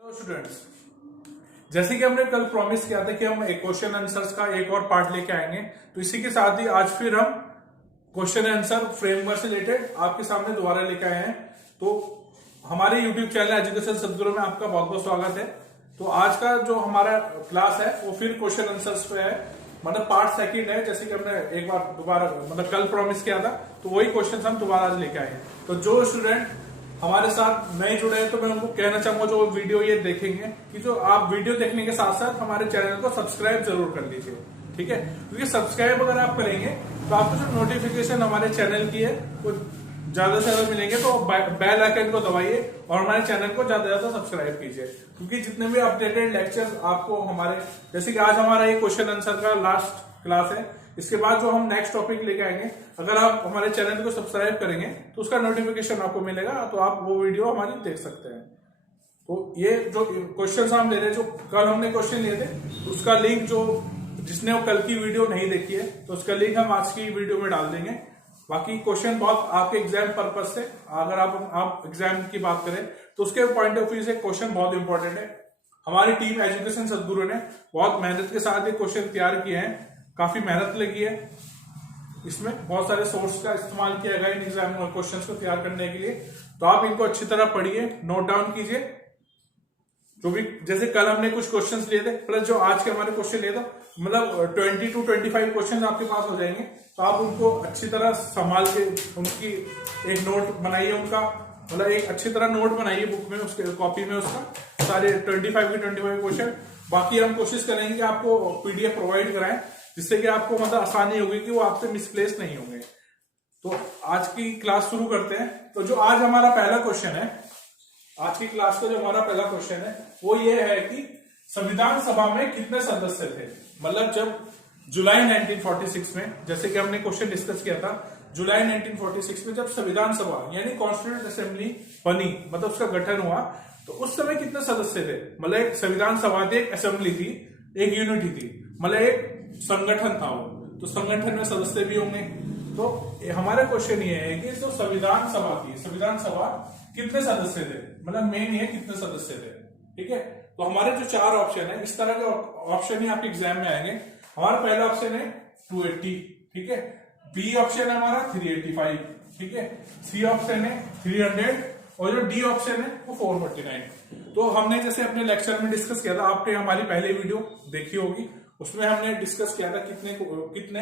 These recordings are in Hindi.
हेलो स्टूडेंट्स, जैसे कि हमने कल प्रॉमिस किया था कि हम एक क्वेश्चन आंसर्स का एक और पार्ट लेके आएंगे, तो इसी के साथ ही आज फिर हम क्वेश्चन आंसर फ्रेमवर्क से रिलेटेड आपके सामने दोबारा लेके आए हैं। तो हमारे यूट्यूब चैनल एजुकेशन सदगुरु में आपका बहुत बहुत स्वागत है। तो आज का जो हमारा क्लास है वो फिर क्वेश्चन आंसर्स पे है, मतलब पार्ट सेकंड है। जैसे कि हमने एक बार दोबारा मतलब कल प्रॉमिस किया था, तो वही क्वेश्चन हम दोबारा आज लेके आए हैं। तो जो स्टूडेंट हमारे साथ नए जुड़े हैं, तो मैं उनको कहना चाहूंगा जो वीडियो ये देखेंगे कि जो आप वीडियो देखने के साथ साथ हमारे चैनल को सब्सक्राइब जरूर कर लीजिए, ठीक है। क्योंकि सब्सक्राइब अगर आप करेंगे तो आपको जो नोटिफिकेशन हमारे चैनल की है वो ज्यादा से ज्यादा मिलेंगे। तो बेल आइकन को दबाइए और हमारे चैनल को ज्यादा से ज्यादा सब्सक्राइब कीजिए, क्योंकि जितने भी अपडेटेड लेक्चर्स आपको हमारे, जैसे कि आज हमारा ये क्वेश्चन आंसर का लास्ट क्लास है, इसके बाद जो हम नेक्स्ट टॉपिक लेके आएंगे, अगर आप हमारे चैनल को सब्सक्राइब करेंगे तो उसका नोटिफिकेशन आपको मिलेगा, तो आप वो वीडियो हमारी देख सकते हैं। तो ये जो क्वेश्चन हम ले रहे हैं, जो कल हमने क्वेश्चन लिए थे, उसका लिंक जो जिसने वो कल की वीडियो नहीं देखी है, तो उसका लिंक हम आज की वीडियो में डाल देंगे। बाकी क्वेश्चन बहुत आपके एग्जाम पर्पज से, अगर आप एग्जाम की बात करें तो उसके पॉइंट ऑफ व्यू से क्वेश्चन बहुत इंपॉर्टेंट है। हमारी टीम एजुकेशन सदगुरु ने बहुत मेहनत के साथ ये क्वेश्चन तैयार किए हैं, काफी मेहनत लगी है इसमें, बहुत सारे सोर्स का इस्तेमाल किया गया इन एग्जाम क्वेश्चंस को तैयार करने के लिए। तो आप इनको अच्छी तरह पढ़िए, नोट डाउन कीजिए, जो भी जैसे कल हमने कुछ क्वेश्चंस लिए थे प्लस जो आज के हमारे क्वेश्चन लिए थे, मतलब 20 to 25 क्वेश्चन आपके पास हो जाएंगे। तो आप उनको अच्छी तरह संभाल के उनकी एक नोट बनाइए, उनका मतलब एक अच्छी तरह नोट बनाइए बुक में, उसके कॉपी में उसका सारे 25 के 25 क्वेश्चन। बाकी हम कोशिश करेंगे कि आपको पीडीएफ प्रोवाइड कराएं, जिससे कि आपको मतलब आसानी होगी कि वो आपसे मिसप्लेस नहीं होंगे। तो आज की क्लास शुरू करते हैं। तो जो आज हमारा पहला क्वेश्चन है, आज की क्लास का जो हमारा पहला क्वेश्चन है वो ये है कि संविधान सभा में कितने सदस्य थे। मतलब जब जुलाई 1946 में, जैसे कि हमने क्वेश्चन डिस्कस किया था, जुलाई 1946 में जब संविधान सभा यानी कॉन्स्टिट्यूएंट असेंबली बनी, मतलब उसका गठन हुआ, तो उस समय कितने सदस्य थे। मतलब एक संविधान सभा थी, एक असेंबली थी, एक यूनिटी थी, मतलब एक संगठन था वो, तो संगठन में सदस्य भी होंगे। तो हमारा क्वेश्चन ये है कि जो संविधान सभा थी, संविधान सभा कितने सदस्य थे, मतलब मेन ये कितने सदस्य थे, ठीक है। तो हमारे जो चार ऑप्शन है, इस तरह के ऑप्शन ही आपके एग्जाम में आएंगे। हमारा पहला ऑप्शन है 280, ठीक है। बी ऑप्शन है हमारा 385, ठीक है। सी ऑप्शन है 300 और जो डी ऑप्शन है वो 449। तो हमने जैसे अपने लेक्चर में डिस्कस किया था, आपने हमारी पहली वीडियो देखी होगी, उसमें हमने डिस्कस किया था कितने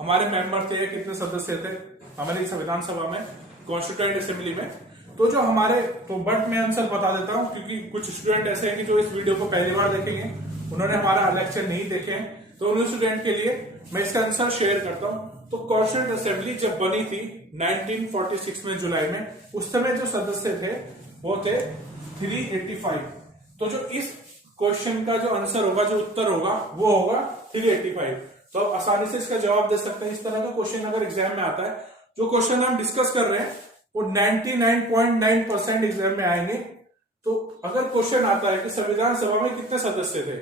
हमारे मेंबर थे, कितने सदस्य थे हमारी संविधान सभा में, कॉन्स्टिट्यूएंट असेंबली में। तो जो हमारे, तो बट मैं आंसर बता देता हूं, क्योंकि कुछ स्टूडेंट ऐसे हैं कि जो इस वीडियो को पहली बार देखेंगे, उन्होंने हमारा लेक्चर नहीं देखे हैं, तो उन स्टूडेंट के लिए मैं इसका आंसर शेयर करता हूं। तो कॉन्स्टिट्यूएंट असेंबली जब बनी थी 1946 में जुलाई में, उस समय जो सदस्य थे वो थे 385। तो जो इस क्वेश्चन का जो आंसर होगा, जो उत्तर होगा, वो होगा 385। तो आप आसानी से इसका जवाब दे सकते हैं। इस तरह का क्वेश्चन अगर एग्जाम में आता है, जो क्वेश्चन हम डिस्कस कर रहे हैं वो 99.9% एग्जाम में आएंगे। तो अगर क्वेश्चन आता है कि संविधान सभा में कितने सदस्य थे,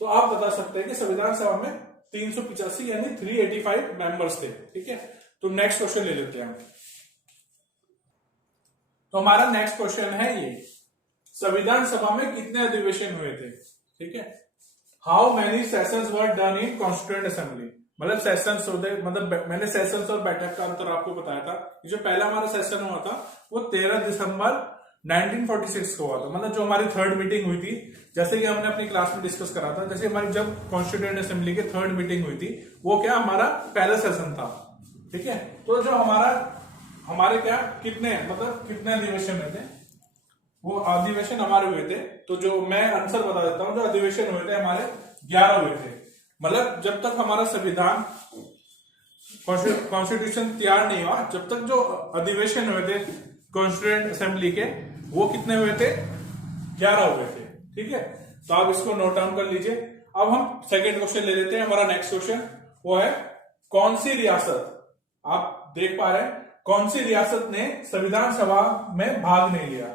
तो आप बता सकते हैं कि संविधान सभा में 385 यानी 385 मेंबर्स थे, ठीक है। तो नेक्स्ट क्वेश्चन ले लेते हैं हम। तो हमारा नेक्स्ट क्वेश्चन है ये, संविधान सभा में कितने अधिवेशन हुए थे, ठीक है। How many sessions were done in constituent assembly. मतलब सेशंस होते, मतलब मैंने सेशंस और बैठक का अंतर आपको बताया था। जो पहला हमारा सेशन हुआ था वो 13 दिसंबर 1946 को हुआ था, मतलब जो हमारी थर्ड मीटिंग हुई थी, जैसे कि हमने अपनी क्लास में डिस्कस करा था। जैसे हमारी जब कॉन्स्टिट्यूएंट असेंबली की थर्ड मीटिंग हुई थी, वो क्या हमारा पहला सेशन था, ठीक है। तो जो हमारे क्या कितने, मतलब कितने अधिवेशन हुए थे, वो अधिवेशन हमारे हुए थे। तो जो मैं आंसर बता देता हूं, जो अधिवेशन हुए थे हमारे 11 हुए थे। मतलब जब तक हमारा संविधान कॉन्स्टिट्यूशन तैयार नहीं हुआ, जब तक जो अधिवेशन हुए थे कॉन्स्टिट्यूएंट असेंबली के, वो कितने हुए थे, 11 हुए थे, ठीक है। तो आप इसको नोट डाउन कर लीजिए। अब हम सेकेंड क्वेश्चन ले लेते हैं। हमारा नेक्स्ट क्वेश्चन वो है, कौन सी रियासत, आप देख पा रहे हैं, कौन सी रियासत ने संविधान सभा में भाग नहीं लिया।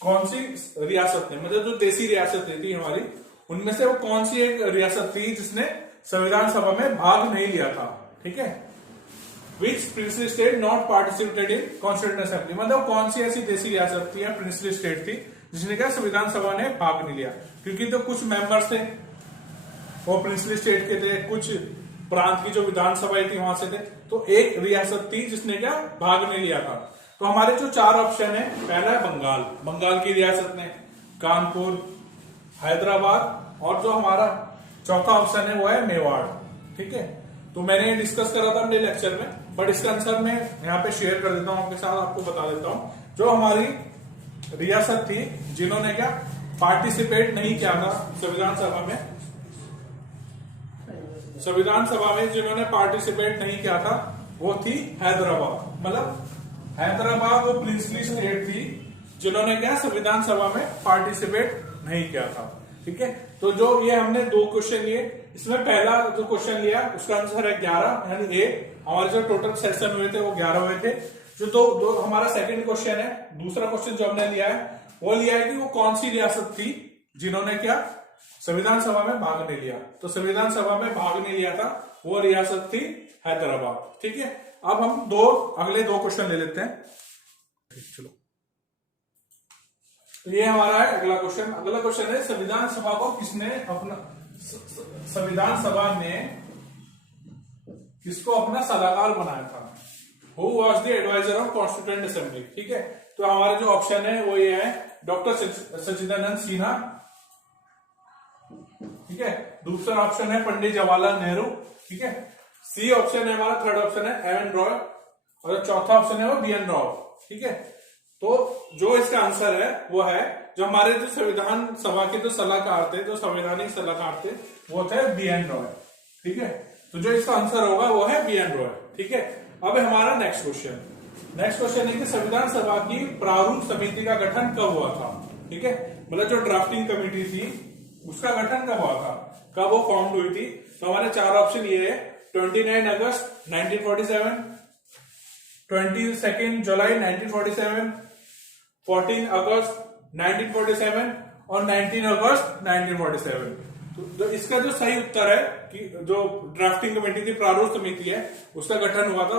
कौन सी रियासत ने, मतलब जो देसी रियासतें थी हमारी, उनमें से वो कौन सी एक रियासत थी जिसने संविधान सभा में भाग नहीं लिया था, ठीक है। Which princely state not participated in constituent assembly, मतलब कौन सी ऐसी देशी रियासत थी या प्रिंसली स्टेट थी जिसने क्या संविधान सभा ने भाग नहीं लिया। क्योंकि तो कुछ मेंबर्स थे वो प्रिंसली स्टेट के थे, कुछ प्रांत की जो विधानसभाएं थी वहां से थे, तो एक रियासत थी जिसने क्या भाग नहीं लिया था। तो हमारे जो चार ऑप्शन है, पहला है बंगाल, बंगाल की रियासत ने, कानपुर, हैदराबाद, और जो हमारा चौथा ऑप्शन है वो है मेवाड़। ठीक है, तो मैंने डिस्कस करा था अपने लेक्चर में, बट इसका आंसर मैं यहाँ पे शेयर कर देता हूँ आपके साथ, आपको बता देता हूँ। जो हमारी रियासत थी जिन्होंने क्या पार्टिसिपेट नहीं किया था संविधान सभा में, संविधान सभा में जिन्होंने पार्टिसिपेट नहीं किया था वो थी हैदराबाद। मतलब हैदराबाद वो प्रिंसली स्टेट थी जिन्होंने क्या संविधान सभा में पार्टिसिपेट नहीं किया था। ठीक है, तो जो ये हमने दो क्वेश्चन लिए, इसमें पहला जो क्वेश्चन लिया उसका आंसर है 11, यानी ए। हमारे जो टोटल सेशन हुए थे वो 11 हुए थे। जो दो हमारा सेकंड क्वेश्चन है, दूसरा क्वेश्चन जो हमने लिया है वो लिया है कि वो कौन सी रियासत थी जिन्होंने क्या संविधान सभा में भाग नहीं लिया। तो संविधान सभा में भाग नहीं लिया था वो रियासत थी हैदराबाद। ठीक है, अब हम अगले दो क्वेश्चन ले लेते हैं। चलो, तो ये हमारा है अगला क्वेश्चन। अगला क्वेश्चन है संविधान सभा को किसने अपना संविधान सभा ने किसको अपना सलाहकार बनाया था? Who was the adviser of constituent assembly. ठीक है, तो हमारे जो ऑप्शन है वो ये है डॉक्टर सच्चिदानंद सिन्हा। ठीक है, दूसरा ऑप्शन है पंडित जवाहरलाल नेहरू। ठीक है, सी ऑप्शन है हमारा, थर्ड ऑप्शन है एम एन रॉय, और चौथा ऑप्शन है वो बी एन राव। ठीक है, तो जो इसका आंसर है वो है जो हमारे जो संविधान सभा के जो सलाहकार थे, जो संवैधानिक सलाहकार थे, वो थे बी एन रॉय। ठीक है, तो जो इसका आंसर होगा वो है बी एन रॉय। ठीक है, अब हमारा नेक्स्ट क्वेश्चन। नेक्स्ट क्वेश्चन है कि संविधान सभा की प्रारूप समिति का गठन कब हुआ था? ठीक है, मतलब जो ड्राफ्टिंग कमेटी थी उसका गठन कब हुआ था, कब वो फॉर्म हुई थी? तो हमारे चार ऑप्शन ये है 29 अगस्त 1947, 22 जुलाई 1947, 14 अगस्त 1947 और 19 अगस्त 1947। तो इसका जो सही उत्तर है कि जो ड्राफ्टिंग कमेटी थी, प्रारूप समिति है, उसका गठन हुआ था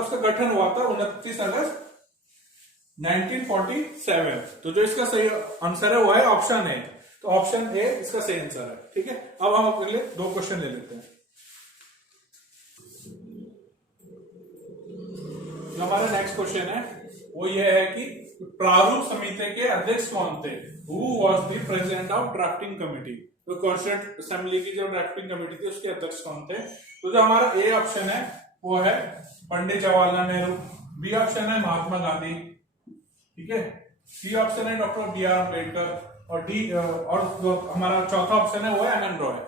29 अगस्त 1947। तो जो इसका सही आंसर है वो है ऑप्शन ए। तो ऑप्शन ए इसका सही आंसर है। ठीक है, अब हम अपने लिए दो क्वेश्चन ले लेते हैं। जो हमारा नेक्स्ट क्वेश्चन है वो ये है कि प्रारूप समिति के अध्यक्ष कौन थे? Who was the president of drafting committee. तो कॉन्स्टिट्यूएंट असेंबली की जो ड्राफ्टिंग कमेटी थी उसके अध्यक्ष कौन थे? तो जो हमारा ए ऑप्शन है वो है पंडित जवाहरलाल नेहरू, बी ऑप्शन है महात्मा गांधी। ठीक है, सी ऑप्शन है डॉक्टर बी आर अम्बेडकर, और डी और जो हमारा चौथा ऑप्शन है वो है एम एन रॉय।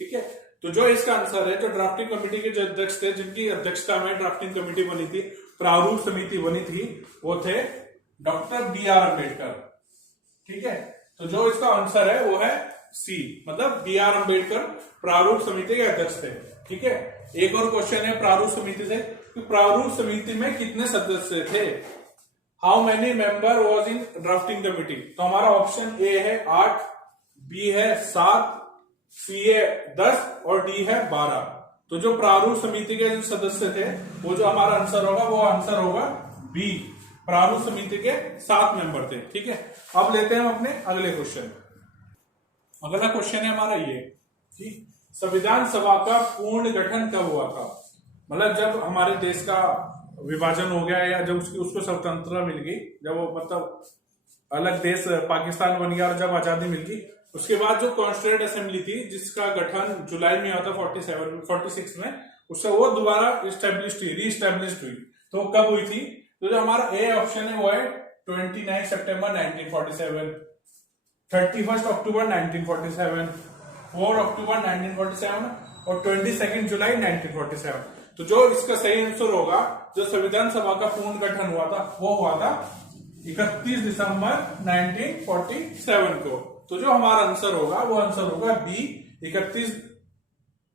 ठीक है, तो जो इसका आंसर है, जो ड्राफ्टिंग कमेटी के जो अध्यक्ष थे, जिनकी अध्यक्षता में ड्राफ्टिंग कमेटी बनी थी, प्रारूप समिति बनी थी, वो थे डॉक्टर बी आर अम्बेडकर। ठीक है, तो जो इसका आंसर है वो है सी, मतलब बी आर अम्बेडकर प्रारूप समिति के अध्यक्ष थे। ठीक है, एक और क्वेश्चन है प्रारूप समिति से कि प्रारूप समिति में कितने सदस्य थे? How many member was in drafting committee? तो हमारा ऑप्शन ए है 8, बी है 7, सी है 10 और डी है 12। तो जो प्रारूप समिति के जो सदस्य थे वो जो हमारा आंसर होगा वो आंसर होगा बी, प्रारूप समिति के 7 मेंबर थे। ठीक है, अब लेते हैं हम अपने अगले क्वेश्चन। अगला क्वेश्चन है हमारा ये कि संविधान सभा का पूर्ण गठन कब हुआ था? मतलब जब हमारे देश का विभाजन हो गया या जब उसको स्वतंत्रता मिल गई, जब वो मतलब अलग देश पाकिस्तान बन गया और जब आजादी मिल गई, उसके बाद जो कॉन्स्टिट्यूएंट असेंबली थी जिसका गठन जुलाई में हुआ था 46 में, उससे वो दोबारा रीस्टेब्लिश हुई। तो कब हुई थी? तो जो हमारा ए ऑप्शन है वो है 29 सितंबर 1947, 31 अक्टूबर 1947, 4 अक्टूबर 1947 और 22 जुलाई 1947। तो जो इसका सही आंसर होगा, जो संविधान सभा का पूर्ण गठन हुआ था वो हुआ था 31 दिसंबर 1947 को। तो जो हमारा आंसर होगा वो आंसर होगा बी, 31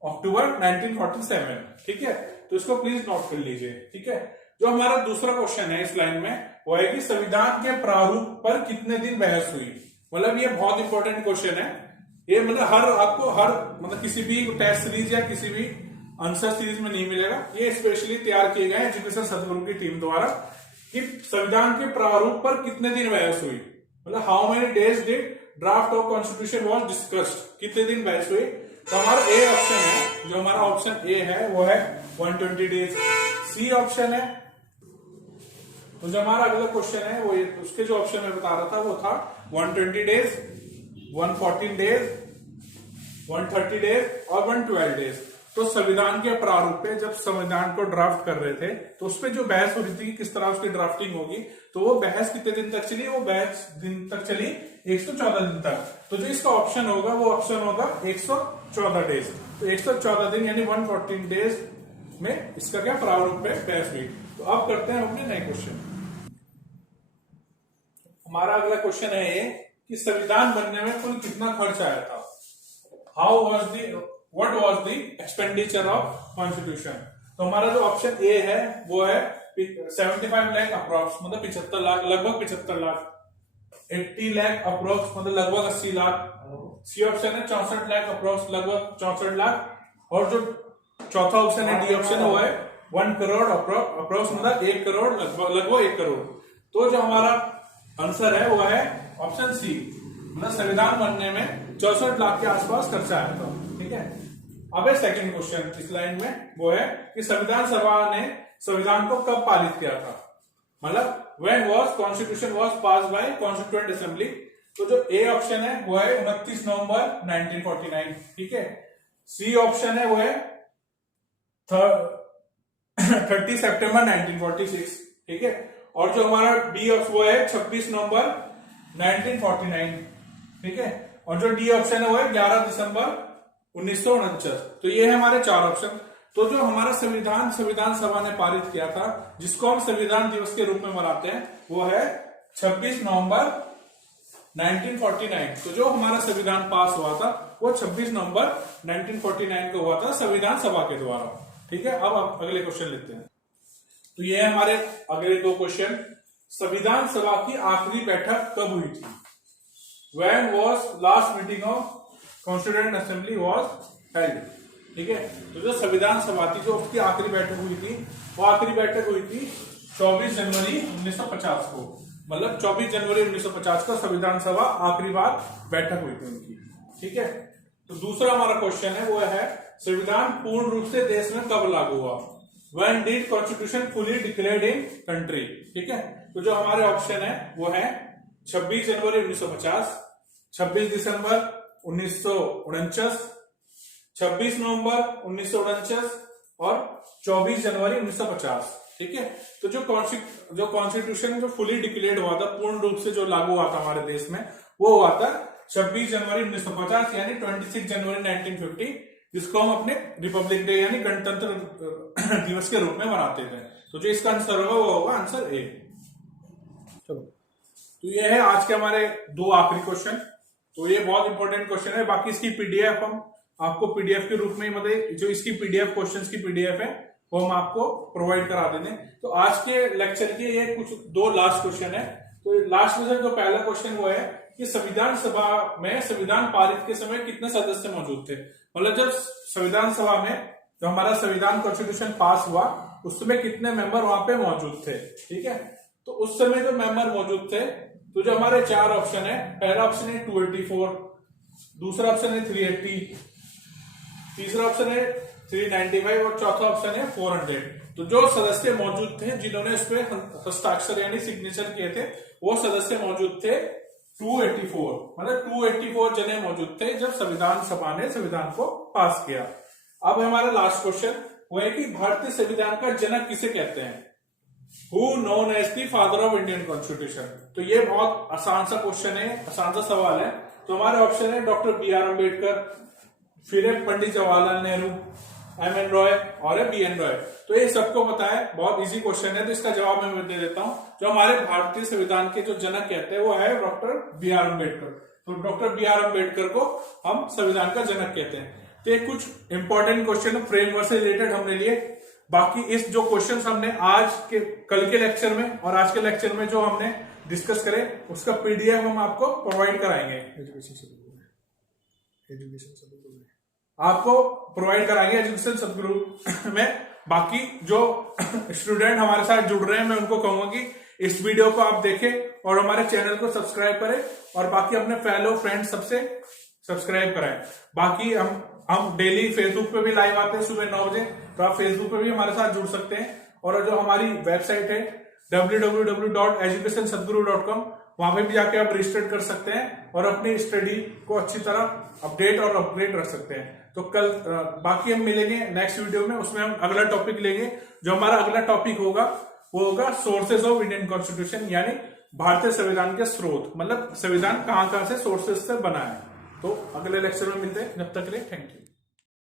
अक्टूबर 1947। ठीक है, तो इसको प्लीज नोट कर लीजिए। ठीक है, जो हमारा दूसरा क्वेश्चन है इस लाइन में वो है कि संविधान के प्रारूप पर कितने दिन बहस हुई? मतलब ये बहुत इंपॉर्टेंट क्वेश्चन है ये, मतलब आपको हर किसी भी टेस्ट सीरीज या किसी भी आंसर सीरीज में नहीं मिलेगा। ये स्पेशली तैयार किए गए एजुकेशन सदगुरु की टीम द्वारा कि संविधान के प्रारूप पर कितने दिन बहस हुई, मतलब how many days did draft of constitution was discussed, कितने दिन बहस हुई। तो हमारा ए ऑप्शन है, जो हमारा ऑप्शन ए है वो है 120 डेज। सी ऑप्शन है, तो जो हमारा अगला क्वेश्चन है वो उसके जो ऑप्शन में बता रहा था वो था 120 डेज, 114 डेज, 130 डेज और 112 डेज। तो संविधान के प्रारूप पे जब संविधान को ड्राफ्ट कर रहे थे तो उसपे जो बहस हो रही थी कि किस तरह उसकी ड्राफ्टिंग होगी, तो वो बहस कितने दिन तक चली, वो बहस दिन तक चली 114 दिन तक। तो जो इसका ऑप्शन होगा वो ऑप्शन होगा 114 डेज। तो 114 दिन यानी 114 डेज में इसका क्या प्रारूप पे बहस हुई। तो अब करते हैं अपने नए क्वेश्चन। हमारा अगला क्वेश्चन है ये कि संविधान बनने में कुल कितना खर्च आया था। What was the expenditure of constitution. तो हमारा जो ऑप्शन ए है वो है 75 लाख अप्रॉक्स, मतलब 75 लाख, लगभग 75 लाख। 80 लाख अप्रोक्स, मतलब लगभग 80 लाख। सी ऑप्शन है 64 लाख अप्रोक्स, लगभग 64 लाख। और जो चौथा ऑप्शन है डी ऑप्शन है वो है 1 करोड़ अप्रोक्स, मतलब 1 करोड़, लगभग 1 करोड़। तो जो हमारा आंसर है वो है ऑप्शन सी, मतलब संविधान बनने में 64 लाख के आसपास खर्चा आया था। ठीक है, अब है सेकंड क्वेश्चन इस लाइन में, वो है कि संविधान सभा ने संविधान को कब पारित किया था, मतलब when was constitution was passed by constituent assembly। तो जो ए ऑप्शन है वो है 29 नवंबर 1949। ठीक है, सी ऑप्शन है वो है 30 सितंबर 1946। ठीक है, और जो हमारा बी वो है 26 नवंबर 1949। ठीक है, और जो डी ऑप्शन है वो है 11 दिसंबर 1949। तो ये है हमारे 4 ऑप्शन। तो जो हमारा संविधान सभा ने पारित किया था, जिसको हम संविधान दिवस के रूप में मनाते हैं, वो है 26 नवंबर 1949। तो जो हमारा संविधान पास हुआ था वो 26 नवंबर 1949 को हुआ था संविधान सभा के द्वारा। ठीक है, अब अगले क्वेश्चन लेते हैं। तो ये है हमारे अगले 2 क्वेश्चन। संविधान सभा की आखिरी बैठक कब हुई थी। When was last meeting of Constituent Assembly was held। ठीक है, तो जो संविधान सभा थी, जो उसकी आखिरी बैठक हुई थी, वो आखिरी बैठक हुई थी 24 जनवरी 1950 को, मतलब 24 जनवरी 1950 को संविधान सभा आखिरी बार बैठक हुई थी उनकी। ठीक है, तो दूसरा हमारा क्वेश्चन है वो है संविधान पूर्ण रूप से देश में कब लागू हुआ। When did Constitution fully declared in country। ठीक है, तो जो हमारे ऑप्शन है वो है 26 जनवरी 1950, 26 दिसंबर 1949, 26 नवंबर 1949 और 24 जनवरी 1950। ठीक है, तो जो कॉन्स्टिट्यूशन जो फुली डिक्लेयर्ड हुआ था, पूर्ण रूप से जो लागू हुआ था हमारे देश में, वो हुआ था 26 जनवरी 1950 यानी 26 जनवरी 1950, जिसको हम अपने रिपब्लिक डे यानी गणतंत्र दिवस के रूप में मनाते थे। तो जो इसका आंसर होगा वो होगा आंसर ए। चलो, तो ये है आज के हमारे 2 आखिरी क्वेश्चन। तो ये बहुत इंपॉर्टेंट क्वेश्चन है। बाकी इसकी पीडीएफ हम आपको पीडीएफ के रूप में, मतलब जो इसकी पीडीएफ क्वेश्चंस की पीडीएफ है वो हम आपको प्रोवाइड करा देंगे। तो आज के लेक्चर के ये कुछ 2 लास्ट क्वेश्चन है। तो लास्ट में जो पहला क्वेश्चन वो है कि संविधान सभा में संविधान पारित के समय कितने सदस्य मौजूद थे, मतलब जब संविधान सभा में जो हमारा संविधान कॉन्स्टिट्यूशन पास हुआ उस समय कितने मेंबर वहां पे मौजूद थे। ठीक है, तो उस समय जो मेंबर मौजूद थे, तो जो हमारे 4 ऑप्शन है, पहला ऑप्शन है 284, दूसरा ऑप्शन है 380, तीसरा ऑप्शन है 395 और चौथा ऑप्शन है 400। तो जो सदस्य मौजूद थे जिन्होंने इस पे हस्ताक्षर यानी सिग्नेचर किए थे, वो सदस्य मौजूद थे 284, मतलब 284 जने मौजूद थे जब संविधान सभा ने संविधान को पास किया। अब हमारा लास्ट क्वेश्चन वो है कि भारतीय संविधान का जनक किसे कहते हैं। Who known as the father of Indian Constitution। तो ये बहुत आसान सा क्वेश्चन है, आसान सा सवाल है। तो हमारे ऑप्शन है डॉक्टर बी आर अम्बेडकर, फिर है पंडित जवाहरलाल नेहरू, एम एन रॉय और है बी एन रॉय। तो ये सबको पता है, बहुत इजी क्वेश्चन है, तो इसका जवाब मैं दे देता हूं। जो हमारे भारतीय संविधान के जो जनक कहते हैं वो है डॉक्टर बी आर अम्बेडकर। तो डॉक्टर बी आर अम्बेडकर को हम संविधान का जनक कहते हैं। तो ये कुछ इंपॉर्टेंट क्वेश्चन फ्रेमवर्क से रिलेटेड हमने लिए। बाकी इस जो क्वेश्चन हमने आज के कल के लेक्चर में और आज के लेक्चर में जो हमने डिस्कस करे उसका पीडीएफ हम आपको प्रोवाइड कराएंगे। एजुकेशन आपको प्रोवाइड कराएंगे एजुकेशन सदगुरु में। बाकी जो स्टूडेंट हमारे साथ जुड़ रहे हैं, मैं उनको कहूंगा कि इस वीडियो को आप देखें और हमारे चैनल को सब्सक्राइब करें और बाकी अपने फैलो फ्रेंड सबसे सब्सक्राइब कराएं। बाकी हम डेली फेसबुक पे भी लाइव आते हैं सुबह 9 बजे, तो आप फेसबुक पे भी हमारे साथ जुड़ सकते हैं। और जो हमारी वेबसाइट है www.educationsadguru.com, वहां पे भी जाके आप रजिस्टर कर सकते हैं और अपनी स्टडी को अच्छी तरह अपडेट और अपग्रेड रख सकते हैं। तो कल बाकी हम मिलेंगे नेक्स्ट वीडियो में, उसमें हम अगला टॉपिक लेंगे। जो हमारा अगला टॉपिक होगा वो होगा सोर्सेज ऑफ इंडियन कॉन्स्टिट्यूशन, यानी भारतीय संविधान के स्रोत, मतलब संविधान कहां से सोर्सेज से बना है। तो अगले लेक्चर में मिलते हैं, जब तक के लिए थैंक यू।